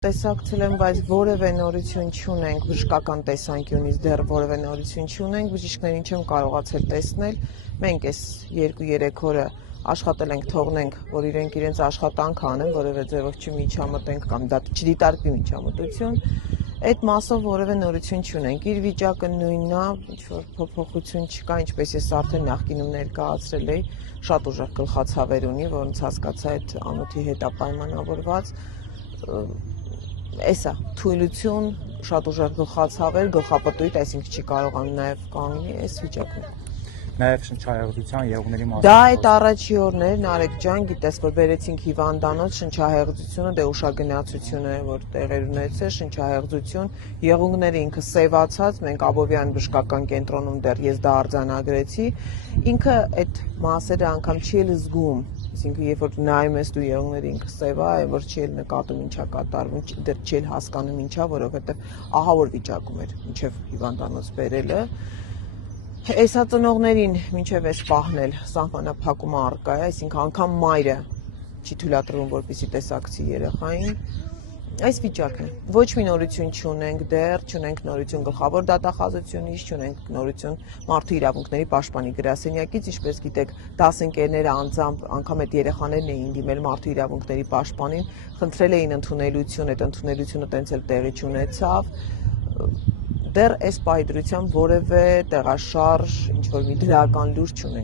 Տեսակցել եմ, բայց որևէ նորություն չունենք բժշկական տեսանկյունից, դեռ որևէ նորություն չունենք, բժիշկներին չեմ կարողացել տեսնել, մենք այս 2-3 օրը աշխատել ենք, թողնենք, որ իրենց աշխատանք անեն, որևէ ձևով չմիջամտենք կամ դա չդիտարկվի միջամտություն, այդ մասով որևէ նորություն չունենք, իր վիճակը նույնն է, ինչ-որ փոփոխություն չկա, ինչպես ես արդեն նախկինում ներկայացրել էի, շատ ուժեղ գլխացավեր ունի, որոնց հասկացա այդ անոթի հետ է պայմանավորված, Էսա, թույլություն, շատ ուժեղ գլխացավեր, գլխապտույտ, այսինքն չի կարողանում նաև կանգնի այս վիճակում։ Նաև շնչահեղձության եղունգների մասին։ Դա այդ առաջի օրներն, Արեգ ջան, գիտես, որ բերեցինք հիվանդանոց, շնչահեղձությունը, դե ուշագնացությունը, որ տեղեր ունեցել, շնչահեղձություն, եղունգները ինքը սևացած, մենք Աբովյան բժշկական կենտրոնում դեռ ես դա արձանագրեցի, ինքը այդ մասերը անգամ չի էլ զգում, այսինքն երբ որ նայում ես դու եղունգները ինքը սև է, որ չի էլ նկատում ինչա կատարվում, դեռ չի էլ հասկանում ինչա, որովհետև ահա որ վիճակում էր մինչև հիվանդանոց բերելը։ Էսա ծնողներին մինչև այս պահն էլ սահմանափակումը առկա է, այսինքն անգամ մայրը չի թույլատրվում, որպեսզի տեսակցի երեխային։ Այս վիճակն է։ Ոչ մի նորություն չունենք դեռ, չունենք նորություն գլխավոր դատախազությունից, չունենք նորություն մարդու իրավունքների պաշտպանի գրասենյակից, ինչպես գիտեք, դասընկերները անձամբ անգամ այդ երեխաներն էին դիմել մարդու իրավունքների պաշտպանին, խնդրել էին ընդունելություն, այդ ընդունելությունը տենց էլ տեղի չունեցավ։ Դեռ այս պահի դրությամբ որևէ տեղաշարժ, ինչ-որ մի դրական լուր չունենք։